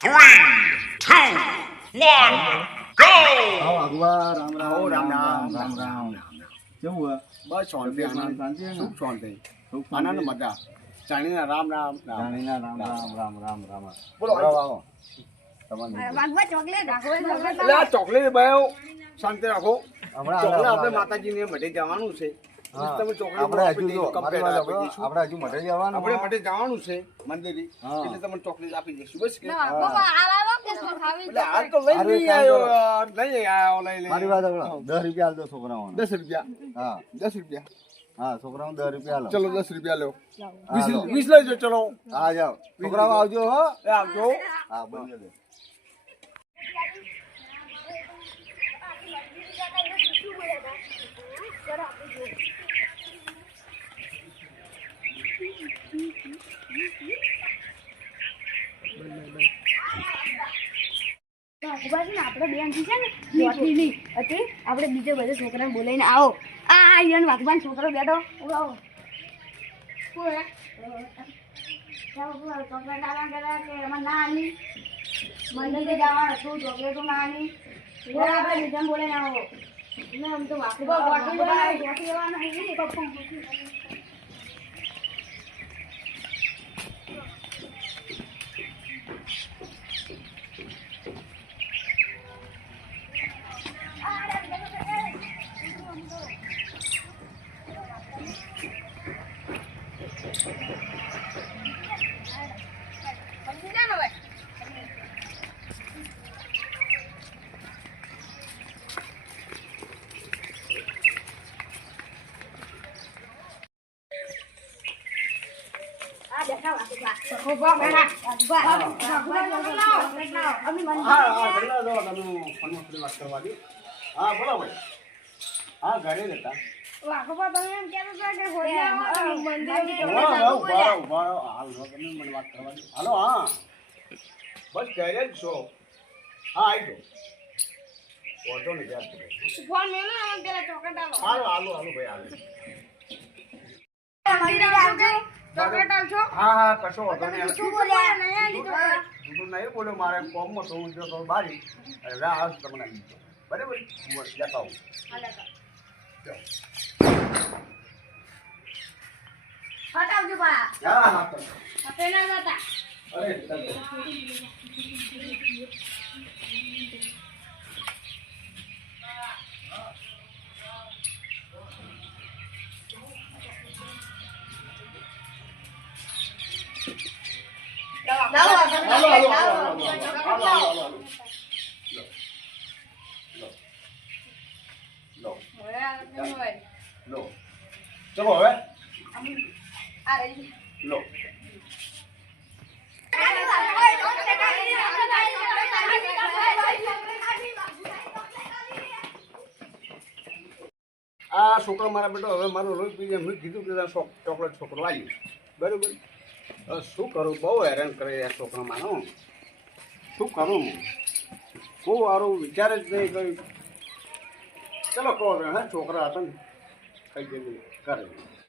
Three, two, one, go! અગવા Ram Ram Ram Ram Ram કેવું હે બસ શાંતિ આનંદ શાંતિ હે ને? સુખ શાંતિ સુખ આનંદ શાંતિ? મજા જાણીના રામ રામ રામ જાણીના રામ રામ રામ રામ રામ બોલો. આવો તમારે વાગવા ચોકલેટ રાખો એટલે આ ચોકલેટ ભાઈ શાંતિ રાખો હમણાં ચોકલેટ આપણે હમણાં માતાજીને મઢે જવાનું છે હા. તમે ચોકલેટ આપણે આપી હજુ જો દઈશું, મારી કમ્પ્લેટ વાત આપી દઈશું. આપણે હજુ મઢે જવાનું આપણે મઢે જવાનું છે મંદિરે હા. એટલે તમને ચોકલેટ આપી દઈશું બસ કે ના બાબા આલાલો કે શું ખાવી એટલે હાલ તો લઈ અરે નહીં કાંઈ આવ્યો લઈ આવ્યો લઈ લે મારી વાત આપણે 10 રૂપિયા આલ દો છોકરાઓને 10 રૂપિયા હા 10 રૂપિયા હા છોકરાઓને 10 રૂપિયા આલો ચલો 10 રૂપિયા લો હા, લો. 20 લેજો ચલો હા જાઓ છોકરાઓ આવજો હો એ આવજો હા બોલીએ દે આપણે બેન છે ને ચોથીની હતી આપણે બીજે બધે છોકરાને બોલાવીને આવો આ યન વાઘબાન છોકરો બેઠો આવો ચોકલેટ આવા ગયા કે એમાં ના આની મંદિરે જવાનું હતું ચોકલેટો ના આની આપણે બીજાને બોલાવીને આવો ના આમ તો હા ઘરે દો તમે ફોનમાં વાત કરવા દો હા બોલો ભાઈ હા ઘરે રહેતા હાલો હા બસ ઘરે જ છો હા આવી જાઓ વાંધો નહીં ત્યાં હાલો હાલો હાલો ભાઈ હાલો હા હા કશો વાંધો નહીં નહીં બોલ્યો મારે કોમમાં તો હું જો બારી એટલે આ તમને આવી ગયો બરાબર હું લેતા આવું હટાવજો બા હા હા તો. પેલા હતા અરે ચાલો. હાલો હાલો હાલો હાલો લો લો ચલો હવે લો આ છોકરો મારા બેટો હવે મારો લોહી પી જાય મેં કીધું કે ચોકલેટ છોકરો આવી બરાબર હવે શું કરું બહુ હેરાન કરે આ છોકરો માનો શું કરું બહુ સારું વિચાર જ નહીં કંઈ ચલો કહો હે છોકરા હતા ને કઈ જઈને કરે